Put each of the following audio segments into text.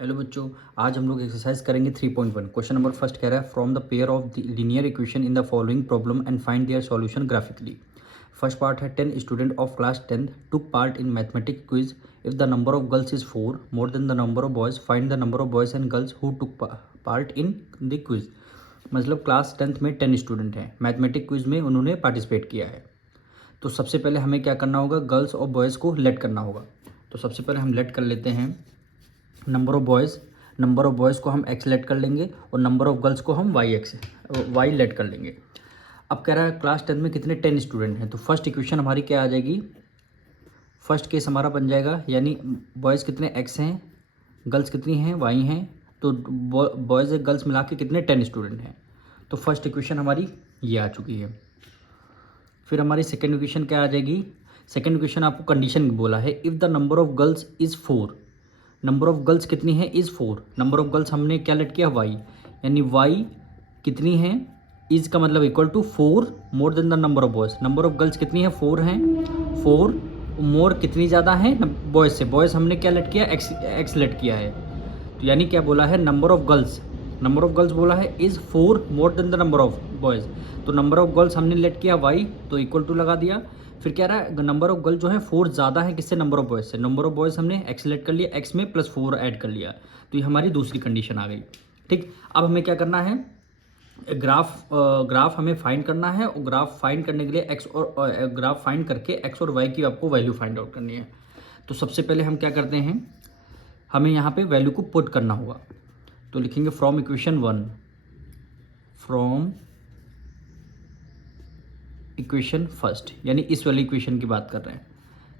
Hello बच्चों, आज हम लोग एक्सरसाइज करेंगे 3.1। क्वेश्चन नंबर फर्स्ट कह रहा है from the pair of the linear equation in the following problem and find their solution graphically. First part है 10 student of class 10 took part in mathematics quiz. If the number of girls is 4 more than the number of boys, find the number of boys and girls who took part in the quiz. मतलब class 10th में 10 student हैं, mathematic quiz में उन्होंने participate किया है। तो सबसे पहले हमें क्या करना होगा, गर्ल्स और बॉयज़ को लेट करना होगा। तो सबसे पहले हम लेट कर लेते हैं नंबर ऑफ बॉयज़ को हम एक्स लेट कर लेंगे और नंबर ऑफ गर्ल्स को हम वाई लेट कर लेंगे। अब कह रहा है क्लास 10 में कितने 10 स्टूडेंट हैं, तो फर्स्ट इक्वेशन हमारी क्या आ जाएगी, फर्स्ट केस हमारा बन जाएगा, यानी बॉयज़ कितने एक्स हैं, गर्ल्स कितनी हैं वाई हैं, तो बॉयज़ और गर्ल्स मिला के कितने 10 स्टूडेंट हैं। तो फर्स्ट इक्वेशन हमारी ये आ चुकी है। फिर हमारी सेकेंड इक्वेशन क्या आ जाएगी, सेकेंड इक्वेशन आपको कंडीशन बोला है, if the number of girls is 4, number of girls कितनी है इज़ 4, नंबर ऑफ गर्ल्स हमने क्या लेट किया वाई, यानी वाई कितनी है, इज़ का मतलब equal to 4 more than the number of boys, number of girls कितनी है 4 हैं, 4 मोर कितनी ज़्यादा है बॉयज़ से, बॉयज़ हमने क्या लेट किया एक्स लेट किया है। तो यानी क्या बोला है, नंबर ऑफ गर्ल्स बोला है is 4 more than the number of boys, तो नंबर ऑफ गर्ल्स हमने लेट किया वाई, तो इक्वल टू लगा दिया। फिर कह रहा है नंबर ऑफ गर्ल जो है 4 ज़्यादा है किससे, नंबर ऑफ बॉयज़ से, नंबर ऑफ बॉयज़ हमने एक्स लेट कर लिया, एक्स में प्लस 4 ऐड कर लिया, तो ये हमारी दूसरी कंडीशन आ गई। ठीक, अब हमें क्या करना है, ग्राफ हमें फाइंड करना है, और ग्राफ फाइंड करने के लिए ग्राफ फाइंड करके एक्स और वाई की आपको वैल्यू फाइंड आउट करनी है। तो सबसे पहले हम क्या करते हैं, हमें यहाँ पे वैल्यू को पुट करना होगा। तो लिखेंगे from equation 1, from equation first, यानी इस वाली इक्वेशन की बात कर रहे हैं।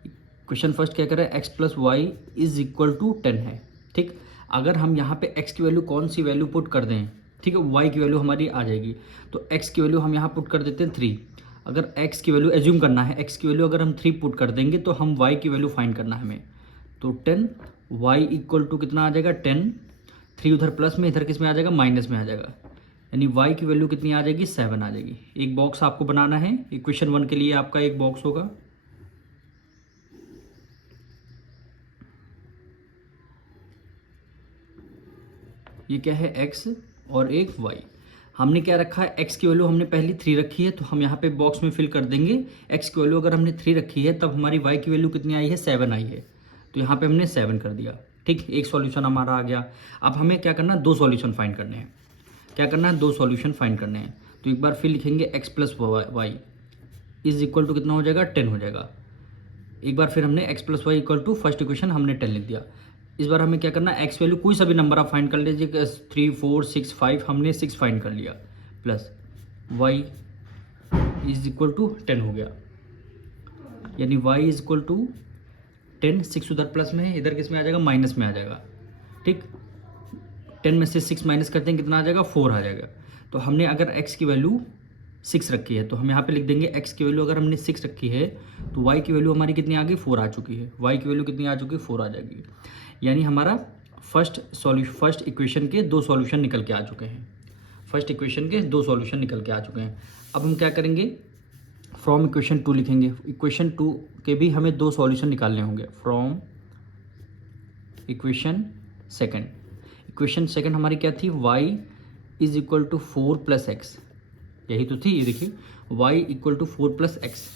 इक्वेशन फर्स्ट क्या कर रहे हैं, x plus y is equal to 10 है। ठीक, अगर हम यहाँ पे एक्स की वैल्यू कौन सी वैल्यू पुट कर दें, ठीक है, वाई की वैल्यू हमारी आ जाएगी, तो एक्स की वैल्यू हम यहाँ पुट कर देते हैं 3। अगर एक्स की वैल्यू एज्यूम करना है, एक्स की वैल्यू अगर हम 3 पुट कर देंगे तो हम वाई की वैल्यू फाइंड करना है हमें, तो 10 वाई इक्वल टू कितना आ जाएगा 10, 3 उधर प्लस में, इधर किस में आ जाएगा माइनस में आ जाएगा, यानी y की वैल्यू कितनी आ जाएगी 7 आ जाएगी। एक बॉक्स आपको बनाना है, इक्वेशन 1 के लिए आपका एक बॉक्स होगा, ये क्या है x और एक y। हमने क्या रखा है, x की वैल्यू हमने पहली 3 रखी है, तो हम यहाँ पे बॉक्स में फिल कर देंगे, x की वैल्यू अगर हमने 3 रखी है तब हमारी y की वैल्यू कितनी आई है 7 आई है, तो यहाँ पे हमने 7 कर दिया। ठीक, एक सॉल्यूशन हमारा आ गया। अब हमें क्या करना है, 2 सॉल्यूशन फाइंड करने हैं, क्या करना है 2 सॉल्यूशन फाइंड करने हैं। तो एक बार फिर लिखेंगे x plus y is equal to कितना हो जाएगा 10 हो जाएगा। एक बार फिर हमने x plus y equal to first equation हमने 10 लिख दिया। इस बार हमें क्या करना है, x वैल्यू कोई सा भी नंबर आप फाइंड कर लीजिए, 3 4 6 5, हमने 6 फाइंड कर लिया, plus y is equal to 10 हो गया, यानी y इज इक्वल टू 10, 6 उधर प्लस में है, इधर किस में आ जाएगा माइनस में आ जाएगा। ठीक, 10 में से 6 माइनस करते हैं कितना आ जाएगा 4 आ जाएगा। तो हमने अगर x की वैल्यू 6 रखी है, तो हम यहाँ पे लिख देंगे x की वैल्यू अगर हमने 6 रखी है तो y की वैल्यू हमारी कितनी आ गई 4 आ चुकी है, y की वैल्यू कितनी आ चुकी है 4 आ जाएगी, यानी हमारा फर्स्ट इक्वेशन के 2 सॉल्यूशन निकल के आ चुके हैं, फर्स्ट इक्वेशन के 2 सॉल्यूशन निकल के आ चुके हैं। अब हम क्या करेंगे, फ्रॉम इक्वेशन 2 लिखेंगे, इक्वेशन 2 के भी हमें 2 सॉल्यूशन निकालने होंगे, from equation second. Equation second हमारी क्या थी, y is equal to 4 plus x, यही तो थी, ये देखिए y equal to 4 plus x.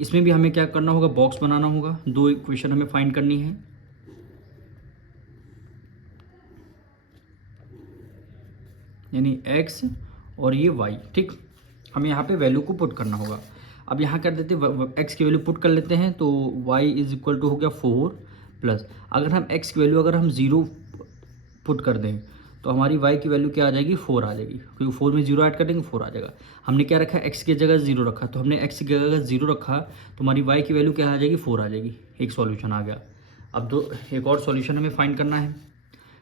इसमें भी हमें क्या करना होगा, बॉक्स बनाना होगा, 2 इक्वेशन हमें फाइंड करनी है, यानी x और ये y। ठीक, हमें यहाँ पे वैल्यू को पुट करना होगा। अब यहाँ कर देते x की वैल्यू पुट कर लेते हैं, तो y इज इक्वल टू हो गया 4 प्लस, अगर हम x की वैल्यू अगर हम 0 पुट कर दें तो हमारी y की वैल्यू क्या आ जाएगी 4 आ जाएगी, क्योंकि 4 में 0 ऐड कर देंगे 4 आ जाएगा। हमने क्या रखा, x की जगह 0 रखा, तो हमने x की जगह 0 रखा तो हमारी y की वैल्यू क्या आ जाएगी 4 आ जाएगी, एक सॉल्यूशन आ गया। अब एक और सॉल्यूशन हमें फाइंड करना है।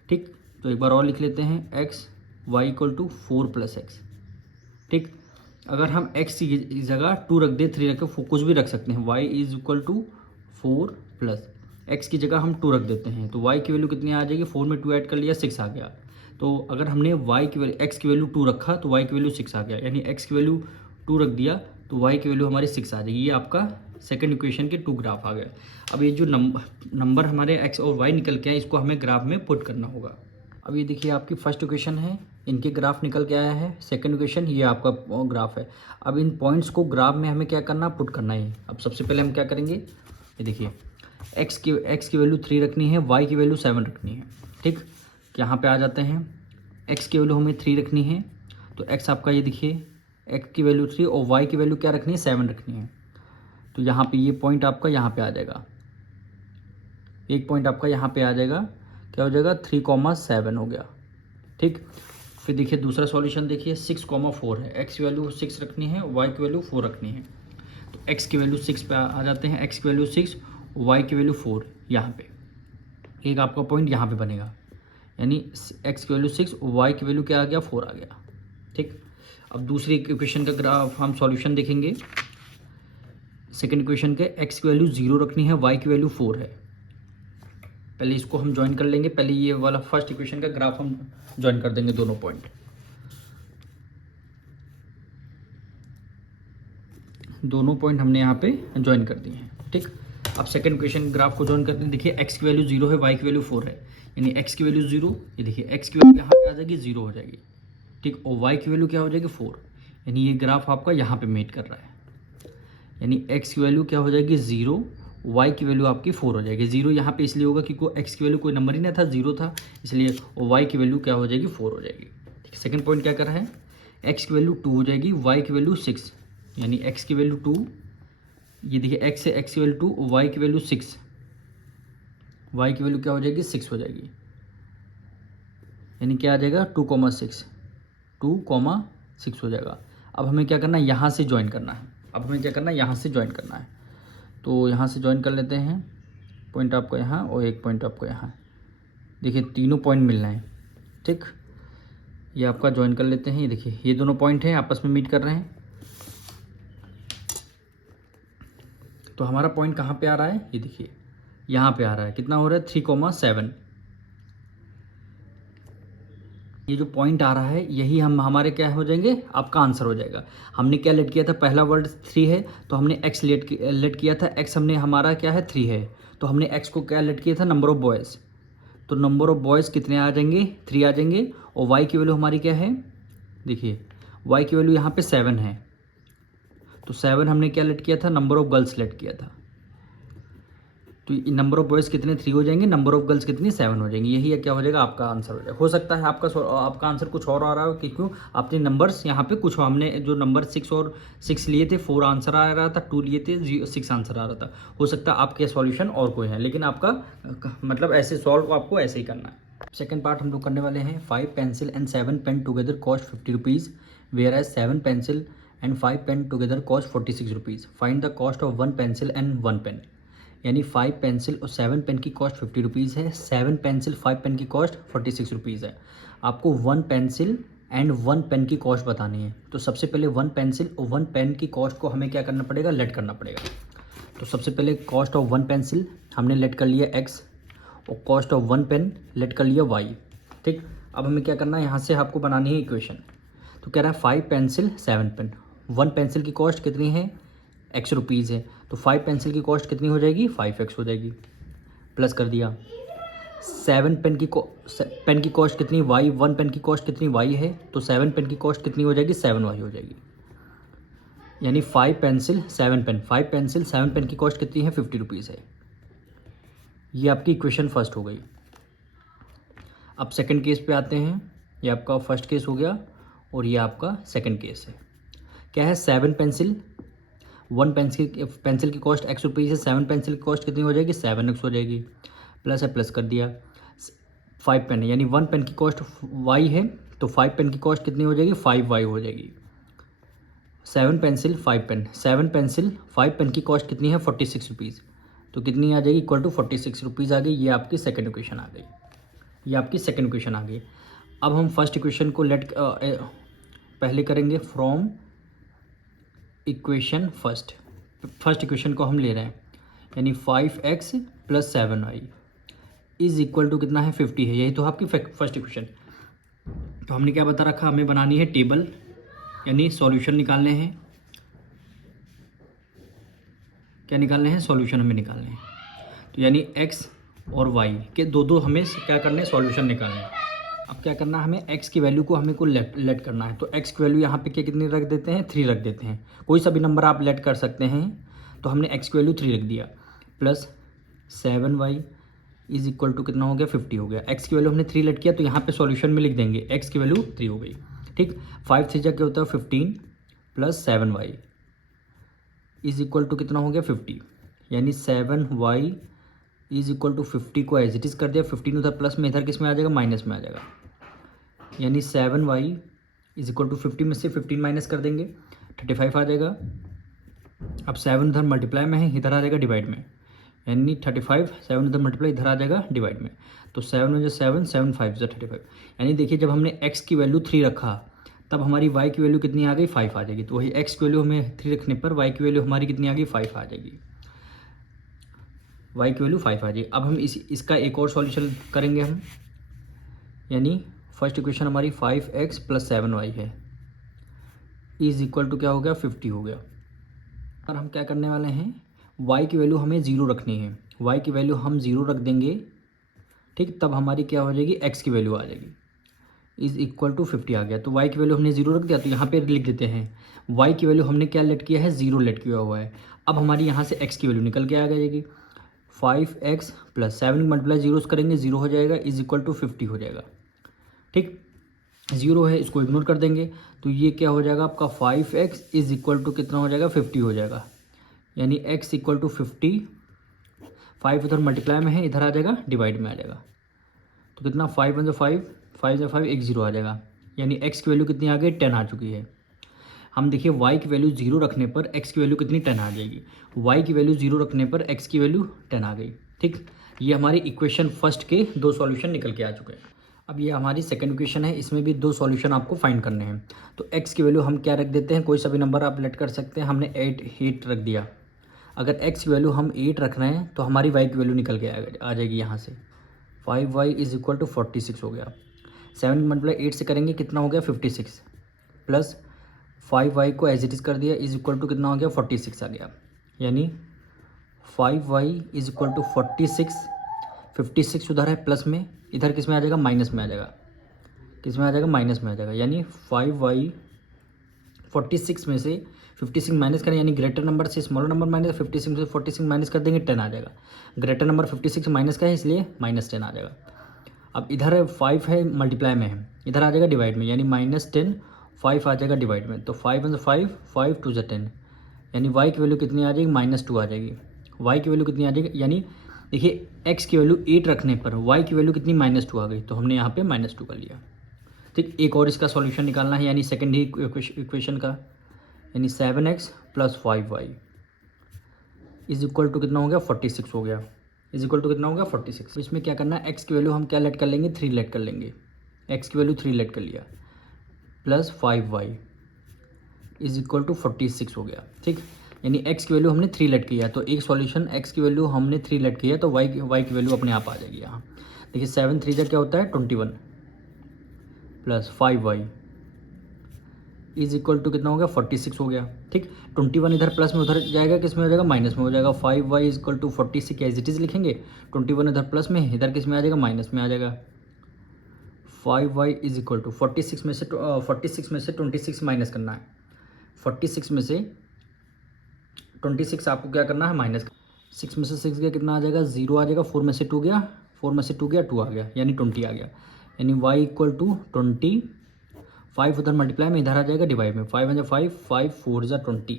ठीक, तो एक बार और लिख लेते हैं, x y equal to 4 plus x. ठीक, अगर हम x की जगह 2 रख दें, 3 रख के कुछ भी रख सकते हैं, y is equal to 4 plus x की जगह हम 2 रख देते हैं, तो y की वैल्यू कितनी आ जाएगी, 4 में 2 ऐड कर लिया 6 आ गया। तो अगर हमने y की वैल्यू x की वैल्यू 2 रखा तो y की वैल्यू 6 आ गया, यानी x की वैल्यू 2 रख दिया तो y की वैल्यू हमारी 6 आ जाएगी, ये आपका सेकंड इक्वेशन के 2 ग्राफ आ गए। अब ये जो नंबर हमारे एक्स और वाई निकल के आए इसको हमें ग्राफ में पुट करना होगा। अब ये देखिए आपकी फर्स्ट इक्वेशन है, इनके ग्राफ निकल के आया है। सेकंड इक्वेशन ये आपका ग्राफ है। अब इन पॉइंट्स को ग्राफ में हमें क्या करना, पुट करना है। अब सबसे पहले हम क्या करेंगे, ये देखिए एक्स की वैल्यू 3 रखनी है, वाई की वैल्यू 7 रखनी है। ठीक, यहाँ पे आ जाते हैं। एक्स की वैल्यू हमें 3 रखनी है, तो एक्स आपका ये देखिए एक्स की वैल्यू 3 और वाई की वैल्यू क्या रखनी है, 7 रखनी है। तो यहाँ पे ये पॉइंट आपका यहाँ पे आ जाएगा, एक पॉइंट आपका यहाँ पे आ जाएगा, क्या हो जाएगा 3,7 हो गया। ठीक, फिर देखिए दूसरा सॉल्यूशन देखिए 6,4 है। एक्स की वैल्यू 6 रखनी है, वाई की वैल्यू 4 रखनी है। तो एक्स की वैल्यू 6 पे आ जाते हैं, एक्स की वैल्यू 6, वाई की वैल्यू 4। यहाँ पे एक आपका पॉइंट यहाँ पे बनेगा, यानी एक्स की वैल्यू 6, वाई की वैल्यू क्या आ गया, 4 आ गया। ठीक, अब दूसरी इक्वेशन का ग्राफ हम सॉल्यूशन देखेंगे। सेकंड इक्वेशन के एक्स की वैल्यू 0 रखनी है, वाई की वैल्यू 4 है। पहले इसको हम ज्वाइन कर लेंगे, पहले ये वाला फर्स्ट इक्वेशन का ग्राफ हम ज्वाइन कर देंगे, दोनों पॉइंट। दोनों पॉइंट हमने यहाँ पे ज्वाइन कर दिए हैं। ठीक, अब सेकंड इक्वेशन ग्राफ को ज्वाइन करते हैं। देखिए एक्स की वैल्यू 0 है, वाई की वैल्यू 4 है, यानी एक्स की वैल्यू 0, ये देखिए एक्स की वैल्यू यहाँ पे आ जाएगी 0 हो जाएगी। ठीक, और वाई की वैल्यू क्या हो जाएगी 4, यानी ये ग्राफ आपका यहाँ पे मेट कर रहा है। यानी एक्स की वैल्यू क्या हो जाएगी 0, वाई की वैल्यू आपकी 4 हो जाएगी। 0 यहाँ पे इसलिए होगा क्योंकि एक्स की वैल्यू कोई नंबर ही नहीं था, 0 था, इसलिए वाई की वैल्यू क्या हो जाएगी 4 हो जाएगी। ठीक, सेकंड पॉइंट क्या कर रहा है, एक्स की वैल्यू 2 हो जाएगी, वाई की वैल्यू 6, यानी एक्स की वैल्यू 2, ये देखिए एक्स है, एक्स की वैल्यू 2, वाई की वैल्यू 6, वाई की वैल्यू क्या हो जाएगी 6 हो जाएगी, यानी क्या आ जाएगा 2,6 हो जाएगा। अब हमें क्या करना है, यहाँ से ज्वाइन करना है। अब हमें क्या करना है, यहाँ से ज्वाइन करना है। तो यहाँ से ज्वाइन कर लेते हैं, पॉइंट आपको यहाँ और एक पॉइंट आपको यहाँ। देखिए तीनों पॉइंट मिलना है। ठीक, ये आपका ज्वाइन कर लेते हैं। ये देखिए ये दोनों पॉइंट हैं, आपस में मीट कर रहे हैं। तो हमारा पॉइंट कहाँ पे आ रहा है, ये देखिए यहाँ पे आ रहा है। कितना हो रहा है 3,7। ये जो पॉइंट आ रहा है यही हमारे क्या हो जाएंगे, आपका आंसर हो जाएगा। हमने क्या लेट किया था, पहला वर्ड 3 है तो हमने एक्स लेट किया था। एक्स हमने हमारा क्या है 3 है, तो हमने एक्स को क्या लेट किया था, नंबर ऑफ बॉयज़। तो नंबर ऑफ बॉयज़ कितने आ जाएंगे, 3 आ जाएंगे। और वाई की वैल्यू हमारी क्या है, देखिए वाई की वैल्यू यहाँ पे 7 है, तो 7 हमने क्या लेट किया था, नंबर ऑफ गर्ल्स लेट किया था। तो नंबर ऑफ बॉयज़ कितने 3 हो जाएंगे, नंबर ऑफ गर्ल्स कितनी 7 हो जाएंगी। यही क्या हो जाएगा, आपका आंसर हो जाएगा। हो सकता है आपका आंसर कुछ और आ रहा हो, क्यों आपने नंबर्स यहाँ पे कुछ, हमने जो नंबर 6 और 6 लिए थे 4 आंसर आ रहा था, 2 लिए थे 6 आंसर आ रहा था। हो सकता है आपके सॉल्यूशन और कोई है, लेकिन आपका मतलब ऐसे सॉल्व आपको ऐसे ही करना है। सेकेंड पार्ट हम लोग करने वाले हैं, 5 pencil and 7 pen together cost 50 rupees, whereas 7 pencil and 5 pen together cost 46 rupees. Find the cost of 1 pencil and 1 pen. यानी 5 पेंसिल और 7 पेन की कॉस्ट 50 रुपीज़ है, 7 पेंसिल 5 पेन की कॉस्ट 46 रुपीज़ है। आपको 1 पेंसिल एंड 1 पेन की cost बतानी है। तो सबसे पहले 1 पेंसिल और 1 पेन की कॉस्ट को हमें क्या करना पड़ेगा, लेट करना पड़ेगा। तो सबसे पहले कॉस्ट ऑफ 1 पेंसिल हमने लेट कर लिया x, और कॉस्ट ऑफ 1 पेन लेट कर लिया y। ठीक, अब हमें क्या करना है, यहाँ से आपको बनानी है इक्वेशन। तो कह रहा है 5 पेंसिल 7 पेन, 1 पेंसिल की कॉस्ट कितनी है, x रुपीज़ है, तो 5 पेंसिल की कॉस्ट कितनी हो जाएगी, 5x हो जाएगी। प्लस कर दिया 7 पेन की कॉस्ट कितनी y, 1 पेन की कॉस्ट कितनी y है, तो 7 पेन की कॉस्ट कितनी हो जाएगी, 7y हो जाएगी। यानी 5 पेंसिल 7 पेन, 5 पेंसिल 7 पेन की कॉस्ट कितनी है, 50 रुपीज़ है। ये आपकी इक्वेशन फर्स्ट हो गई। अब सेकंड केस पे आते हैं। ये आपका फर्स्ट केस हो गया और ये आपका सेकंड केस है। क्या है, 7 पेंसिल, 1 पेंसिल की कॉस्ट x रुपीज़ है, 7 पेंसिल की कॉस्ट कितनी हो जाएगी, 7x हो जाएगी। प्लस है, प्लस कर दिया। 5 पेन है, यानी 1 पेन की कॉस्ट y है, तो 5 पेन की कॉस्ट कितनी हो जाएगी, 5y हो जाएगी। 7 पेंसिल 5 पेन, 7 पेंसिल 5 पेन की कॉस्ट कितनी है, 46 रुपीज़, तो कितनी आ जाएगी, इक्वल टू 46 रुपीज़ आ गई। ये आपकी सेकंड इक्वेशन आ गई, ये आपकी सेकंड इक्वेशन आ गई। अब हम फर्स्ट इक्वेशन को पहले करेंगे फ्रॉम इक्वेशन फर्स्ट इक्वेशन को हम ले रहे हैं, यानी 5x plus 7y is equal to कितना है, 50 है। यही तो आपकी फर्स्ट इक्वेशन। तो हमने क्या बता रखा, हमें बनानी है टेबल, यानी सॉल्यूशन निकालने हैं। क्या निकालने हैं, सॉल्यूशन हमें निकालने हैं। तो यानी x और y के दो हमें क्या करना है, सॉल्यूशन निकालना है। अब क्या करना है, हमें x की वैल्यू को हमें को लेट करना है। तो x की वैल्यू यहाँ पे क्या कितनी रख देते हैं, 3 रख देते हैं। कोई सा भी नंबर आप लेट कर सकते हैं। तो हमने x की वैल्यू 3 रख दिया, plus 7y is equal to कितना हो गया, 50 हो गया। x की वैल्यू हमने 3 लेट किया, तो यहाँ पे सॉल्यूशन में लिख देंगे x की वैल्यू 3 हो गई। ठीक, 5 3 क्या होता है 15 plus 7y is equal to कितना हो गया 50, यानी 7y इज इक्वल टू 50 को एज इट इज़ कर दिया। 15 उधर प्लस में, इधर किस में आ जाएगा, माइनस में आ जाएगा। यानी 7y इज इक्वल टू 50 में से 15 माइनस कर देंगे, 35 आ जाएगा। अब 7 उधर मल्टीप्लाई में है, इधर आ जाएगा डिवाइड में, यानी 35, 7 उधर मल्टीप्लाई, इधर आ जाएगा डिवाइड में। तो 7 में जो 7, 7 5 जो 35। यानी देखिए जब हमने x की वैल्यू 3 रखा, तब हमारी y की वैल्यू कितनी आ गई, 5 आ जाएगी। तो वही x की वैल्यू हमें 3 रखने पर y की वैल्यू हमारी कितनी आ गई, 5 आ जाएगी। y की वैल्यू 5 आ जाएगी। अब हम इसका एक और सॉल्यूशन करेंगे हम, यानी फर्स्ट इक्वेशन हमारी 5x प्लस 7y है इज इक्वल टू क्या हो गया, 50 हो गया। और हम क्या करने वाले हैं, y की वैल्यू हमें 0 रखनी है। y की वैल्यू हम 0 रख देंगे, ठीक, तब हमारी क्या हो जाएगी, x की वैल्यू आ जाएगी इज इक्वल टू 50 आ गया। तो y की वैल्यू हमने 0 रख दिया, तो यहाँ पे लिख देते हैं y की वैल्यू हमने क्या लेट किया है, 0 लेट किया हुआ है। अब हमारी यहाँ से x की वैल्यू निकल के आ जाएगी, 5x प्लस 7 मल्टीप्लाई 0 करेंगे, 0 हो जाएगा इज इक्वल टू 50 हो जाएगा। ठीक, 0 है, इसको इग्नोर कर देंगे, तो ये क्या हो जाएगा आपका 5x इज इक्वल टू कितना हो जाएगा, 50 हो जाएगा। यानी x इक्वल टू 50, 5 उधर मल्टीप्लाई में है, इधर आ जाएगा डिवाइड में आ जाएगा। तो कितना 5 1 5, 5 5 एक 0 आ जाएगा। यानी x की वैल्यू कितनी आ गई, 10 आ चुकी है। हम देखिए y की वैल्यू 0 रखने पर x की वैल्यू कितनी, 10 आ जाएगी। y की वैल्यू 0 रखने पर x की वैल्यू 10 आ गई। ठीक, ये हमारी इक्वेशन फर्स्ट के 2 सॉल्यूशन निकल के आ चुके हैं। अब ये हमारी सेकंड इक्वेशन है, इसमें भी 2 सॉल्यूशन आपको फाइंड करने हैं। तो x की वैल्यू हम क्या रख देते हैं, कोई सा भी नंबर आप लेट कर सकते हैं। हमने 8 रख दिया। अगर x की वैल्यू हम 8 रख रहे हैं, तो हमारी y की वैल्यू निकल के आ जाएगी यहाँ से, 5y इज इक्वल टू 46 हो गया। 7 मल्टीप्लाई 8 से करेंगे, कितना हो गया 56, प्लस 5y को एज इट इज़ कर दिया इज इक्वल टू कितना हो गया 46 आ गया। यानी 5y इज इक्वल टू 46, 56 उधर है प्लस में, इधर किस में आ जाएगा, माइनस में आ जाएगा। किस में आ जाएगा, माइनस में आ जाएगा। यानी 5y 46 में से 56 माइनस करें, यानी ग्रेटर नंबर से स्मॉलर नंबर माइनस, 56 में से 46 माइनस कर देंगे, 10 आ जाएगा। ग्रेटर नंबर 56 माइनस का है, इसलिए -10 आ जाएगा। अब इधर 5 है मल्टीप्लाई में है, इधर आ जाएगा डिवाइड में, यानी -10, 5 आ जाएगा डिवाइड में। तो 5 1 5, 5 2 10, यानी y की वैल्यू कितनी आ जाएगी, -2 आ जाएगी। y की वैल्यू कितनी आ जाएगी, यानी देखिए x की वैल्यू 8 रखने पर y की वैल्यू कितनी, -2 आ गई। तो हमने यहाँ पे -2 कर लिया। ठीक, एक और इसका सॉल्यूशन निकालना है, यानी सेकेंड ही इक्वेशन का, यानी 7x plus 5y is equal to कितना हो गया, 46 हो गया। इज इक्वल टू कितना हो गया, 46। इसमें क्या करना है, x की वैल्यू हम क्या लेट कर लेंगे, 3 लेट कर लेंगे। x की वैल्यू 3 लेट कर लिया, plus 5y is equal to 46 हो गया। ठीक, यानी x की वैल्यू हमने 3 लेट किया, तो एक सॉल्यूशन x की वैल्यू हमने 3 लेट किया, तो y की वैल्यू अपने आप आ जाएगी यहाँ। देखिए 7 3 जा क्या होता है 21, plus 5y is equal to कितना हो गया, 46 हो गया। ठीक, 21 इधर प्लस में, उधर जाएगा किस में हो जाएगा, माइनस में हो जाएगा। 5y is equal to 46 as it is लिखेंगे, 21 इधर प्लस में, इधर किस में आ जाएगा, माइनस में आ जाएगा। 5y इज इक्वल टू 46 में से 26 माइनस करना है। 46 में से 26 आपको क्या करना है, माइनस। 6 में से 6 गया, कितना आ जाएगा, 0 आ जाएगा। 4 में से 2 गया, 4 में से 2 गया, 2 आ गया, यानी 20 आ गया। यानी y इक्वल टू 20, 5 उधर मल्टीप्लाई में, इधर आ जाएगा डिवाइड में। 5 1 5, 5 4 जा 20,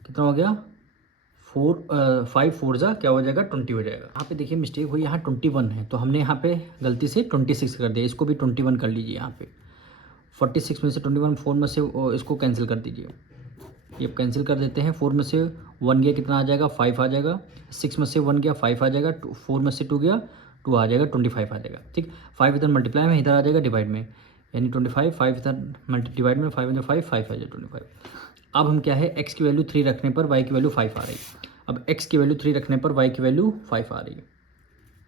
कितना हो गया 5 4 जा क्या हो जाएगा, 20 हो जाएगा। यहाँ पे देखिए मिस्टेक हुई, यहाँ 21 है, तो हमने यहाँ पे गलती से 26 कर दिया, इसको भी 21 कर लीजिए। यहाँ पे 46 में से 21, 4 में से इसको कैंसिल कर दीजिए, ये कैंसिल कर देते हैं। 4 में से 1 गया, कितना आ जाएगा, 5 आ जाएगा। 6 में से 1 गया, 5 आ जाएगा। 4 में से 2 गया, 2 आ जाएगा, 25 आ जाएगा। ठीक, 5 इधर मल्टीप्लाई में, इधर आ जाएगा डिवाइड में, यानी 25, 5 इधर डिवाइड में, 5 5 5 आ जाएगा 25। अब हम क्या है, x की वैल्यू 3 रखने पर y की वैल्यू 5 आ रही। अब x की वैल्यू 3 रखने पर y की वैल्यू 5 आ रही है।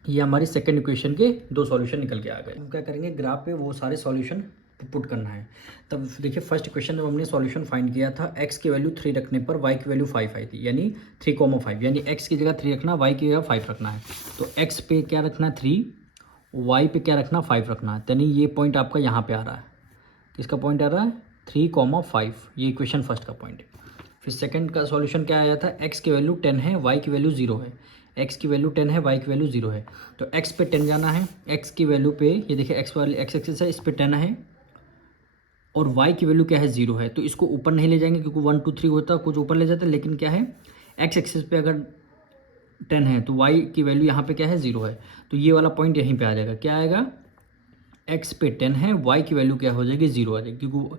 ये हमारी सेकंड इक्वेशन के 2 सॉल्यूशन निकल के आ गए। हम क्या करेंगे, ग्राफ पे वो सारे सॉल्यूशन पुट करना है। तब देखिए फर्स्ट क्वेश्चन जब हमने सॉल्यूशन फाइंड किया था, x की वैल्यू 3 रखने पर y की वैल्यू 5 आई थी, यानी 3,5, यानी x की जगह 3 रखना, y की जगह 5 रखना है। तो x पे क्या रखना 3, y पे क्या रखना 5 रखना है, यानी ये पॉइंट आपका यहाँ पे आ रहा है। किसका पॉइंट आ रहा है 3,5, ये इक्वेशन फर्स्ट का पॉइंट है। फिर सेकंड का सॉल्यूशन क्या आया था, x की वैल्यू 10 है, y की वैल्यू 0 है। x की वैल्यू 10 है, y की वैल्यू 0 है, तो x पे 10 जाना है। x की वैल्यू पे ये देखिए x वाली x एक्सिस है, इस पे 10 है और y की वैल्यू क्या है 0 है, तो इसको ऊपर नहीं ले जाएंगे क्योंकि 1 2 3 होता कुछ ऊपर ले जाते, लेकिन क्या है x एक्सिस पे अगर 10 है तो y की वैल्यू यहाँ पे क्या है 0 है, तो ये वाला पॉइंट यहीं पे आ जाएगा। क्या आएगा, x पे 10 है, y की वैल्यू क्या हो जाएगी 0 आ जाएगी, क्योंकि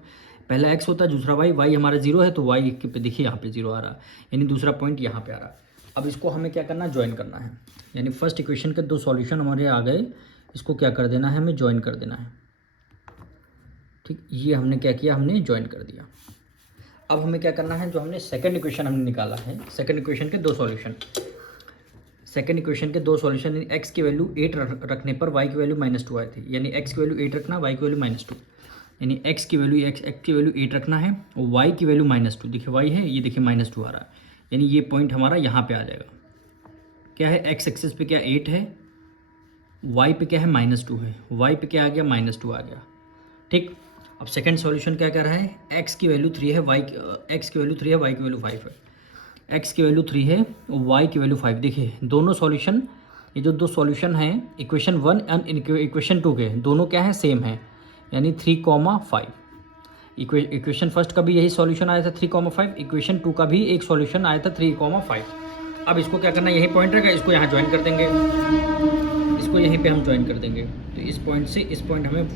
पहला x होता है दूसरा y हमारा 0 है, तो y पे देखिए यहाँ पे 0 आ रहा है, यानी दूसरा पॉइंट यहाँ पे आ रहा है। अब इसको हमें क्या करना है, ज्वाइन करना है, यानी फर्स्ट इक्वेशन के दो सॉल्यूशन हमारे आ गए, इसको क्या कर देना है, हमें ज्वाइन कर देना है। ठीक, ये हमने क्या किया, हमने ज्वाइन कर दिया। अब हमें क्या करना है, जो हमने सेकंड इक्वेशन हमने निकाला है, सेकंड इक्वेशन के दो सॉल्यूशन, सेकंड इक्वेशन के दो सॉल्यूशन, x की वैल्यू 8 रखने पर y की वैल्यू -2 आई थी, यानी x की वैल्यू 8 रखना, y की वैल्यू -2, यानी x की वैल्यू 8 रखना है और y की वैल्यू -2, देखिए y है, ये देखिए -2 आ रहा है, यानी ये पॉइंट हमारा यहाँ पे आ जाएगा। क्या है, x एक्सिस पे क्या 8 है, y पे क्या है -2 है, y पे क्या आ गया -2 आ गया। ठीक, अब सेकंड सॉल्यूशन क्या कर रहा है, x की वैल्यू 3 है, x की वैल्यू 3 है, y की वैल्यू 5 है, x की वैल्यू 3 है, y की वैल्यू 5। देखिए दोनों सॉल्यूशन, ये जो दो सॉल्यूशन हैं इक्वेशन 1 एंड इक्वेशन 2 के, दोनों क्या है सेम है, यानी 3,5। इक्वेशन फर्स्ट का भी यही सॉल्यूशन आया था 3,5, इक्वेशन 2 का भी एक सॉल्यूशन आया था 3,5। अब इसको क्या करना है, यही पॉइंट रहेगा, इसको यहाँ ज्वाइन कर देंगे, इसको यहीं पे हम ज्वाइन कर देंगे, तो इस पॉइंट से इस पॉइंट हमें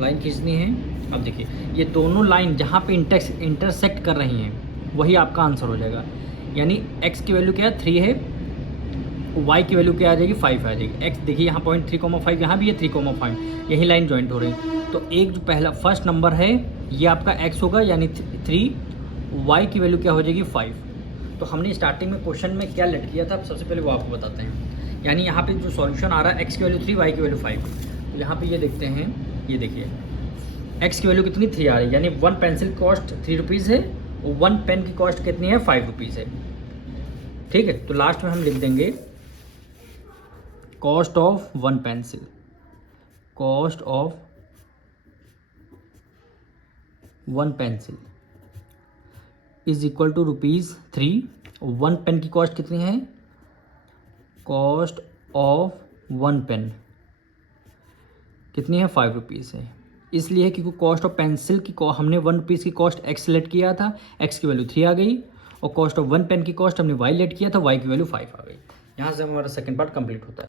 लाइन खींचनी है। अब देखिए ये दोनों लाइन जहाँ पे इंटरसेक्ट कर रही हैं वही आपका आंसर हो जाएगा, यानी x की वैल्यू क्या है 3 है, y की वैल्यू क्या आ जाएगी 5 आ जाएगी। x देखिए यहाँ पॉइंट 3,5 यहाँ भी है 3,5, यही लाइन जॉइंट हो रही है, तो एक जो पहला फर्स्ट नंबर है ये आपका x होगा, यानी 3, y की वैल्यू क्या हो जाएगी 5। तो हमने स्टार्टिंग में क्वेश्चन में क्या लेट किया था, सबसे पहले वो आपको बताते हैं। यानी यहाँ पे जो सॉल्यूशन आ रहा है x की वैल्यू 3, y की वैल्यू 5, तो यहाँ पे ये देखते हैं, ये देखिए x की वैल्यू कितनी 3 आ रही है, यानी 1 पेंसिल कॉस्ट 3 रुपीज़ है और 1 पेन की कॉस्ट कितनी है 5 रुपीज़ है। ठीक है, तो लास्ट में हम लिख देंगे cost of 1 pencil, cost of 1 pencil is equal to ₹3। 1 pen की कॉस्ट कितनी है, कॉस्ट ऑफ 1 पेन कितनी है 5 रुपीज़ है, इसलिए क्योंकि कॉस्ट ऑफ पेंसिल की हमने 1 रुपीज़ की कॉस्ट x सेलेक्ट किया था, x की वैल्यू 3 आ गई, और कॉस्ट ऑफ 1 पेन की कॉस्ट हमने y लेट किया था, y की वैल्यू 5 आ गई। यहाँ से हमारा सेकंड पार्ट कंप्लीट होता है।